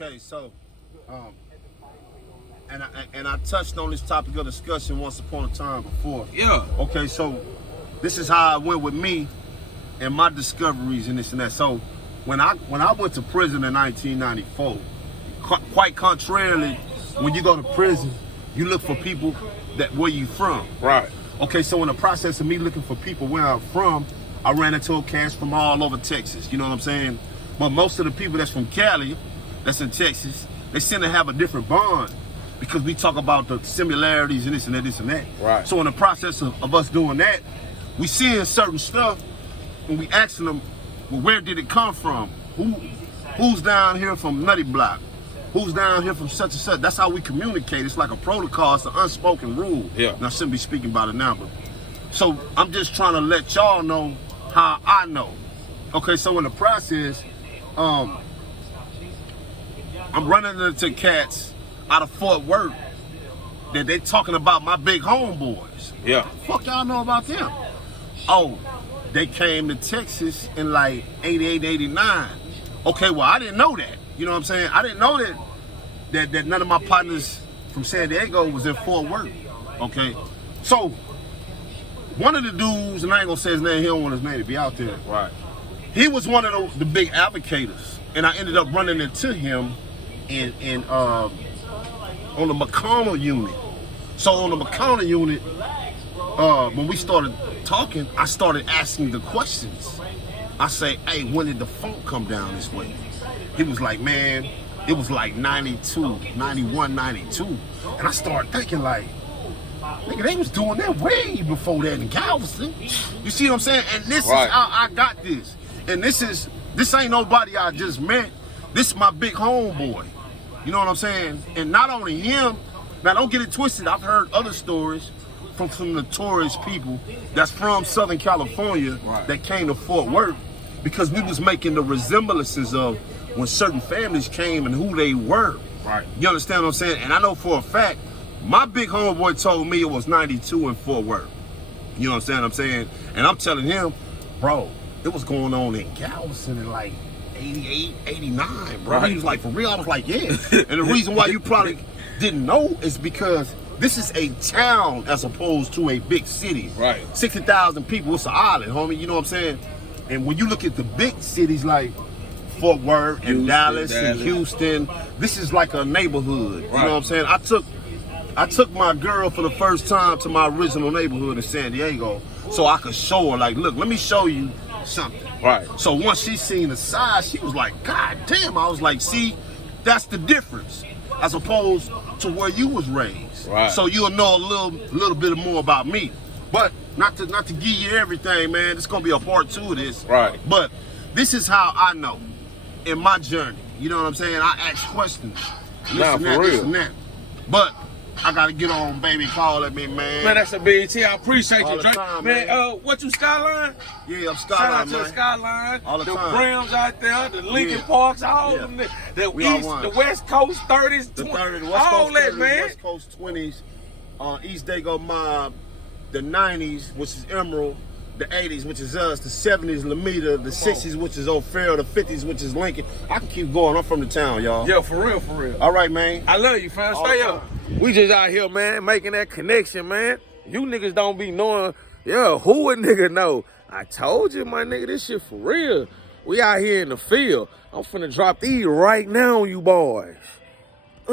Okay, so, and I touched on this topic of discussion once upon a time before. Yeah. Okay, so this is how I went with me and my discoveries and this and that. So when I went to prison in 1994, quite contrarily, when you go to prison, you look for people that where you from. Right. Okay, so in the process of me looking for people where I'm from, I ran into cats from all over Texas. You know what I'm saying? But most of the people that's from Cali, that's in Texas, they seem to have a different bond because we talk about the similarities and this and that, this and that. Right. So in the process of us doing that, we seeing certain stuff and we asking them, well, where did it come from? Who's down here from Nutty Block? Who's down here from such and such? That's how we communicate. It's like a protocol. It's an unspoken rule. Yeah. And I shouldn't be speaking about it now, but so I'm just trying to let y'all know how I know. Okay, so in the process, I'm running into cats out of Fort Worth that they talking about my big homeboys. Yeah. Fuck y'all know about them? Oh, they came to Texas in like 88, 89. Okay, well, I didn't know that. You know what I'm saying? I didn't know that none of my partners from San Diego was in Fort Worth. Okay? So, one of the dudes, and I ain't gonna say his name, he don't want his name to be out there. Right. He was one of the big advocators. And I ended up running into him on the McConnell unit. So on the McConnell unit, when we started talking, I started asking the questions. I say, hey, when did the funk come down this way? He was like, man, it was like 92, 91, 92. And I started thinking like, nigga, they was doing that way before that in Galveston. You see what I'm saying? And this Right. is how I got this. And this ain't nobody I just met. This is my big homeboy. You know what I'm saying? And not only him, now don't get it twisted, I've heard other stories from some notorious people that's from Southern California Right. that came to Fort Worth because we was making the resemblances of when certain families came and who they were. Right. You understand what I'm saying? And I know for a fact, my big homeboy told me it was 92 in Fort Worth. You understand what I'm saying? And I'm telling him, bro, it was going on in Galveston in like 88, 89, bro. Right. He was like, for real? I was like, yeah. And the reason why you probably didn't know is because this is a town as opposed to a big city. Right. 60,000 people, it's an island, homie. You know what I'm saying? And when you look at the big cities like Fort Worth and Houston, Dallas and Houston, this is like a neighborhood. You Right. know what I'm saying? I took my girl for the first time to my original neighborhood in San Diego so I could show her, like, look, let me show you something. Right. So once she seen the size, she was like, God damn. I was like, see, that's the difference as opposed to where you was raised. Right. So you'll know a little bit more about me. But not to give you everything, man. It's gonna be a part 2 of this. Right. But this is how I know in my journey. You know what I'm saying? I ask questions. This Nah, and for that, real. this and that. But I gotta get on, baby. Call at me, man. Man, that's a big T. I appreciate All you, the Drake. time, Man, man. what you Skyline? Yeah, I'm Shout Skyline, out to man. the Skyline, All the the time. Browns out there, the Lincoln Yeah. Parks, all Yeah. of them. The We all East, won. the West Coast 30s, The 30, the West all Coast that, 30s, man. West Coast 20s, East Dago Mob, the 90s, which is Emerald, the 80s, which is us, the 70s, Lamita, the 60s, which is O'Farrell, the 50s, which is Lincoln. I can keep going. I'm from the town, y'all. Yeah, for real, for real. All right, man. I love you, fam. All Stay the up. We just out here, man, making that connection, man. You niggas don't be knowing, yeah, who a nigga know. I told you, my nigga, this shit for real. We out here in the field. I'm finna drop these right now on you boys.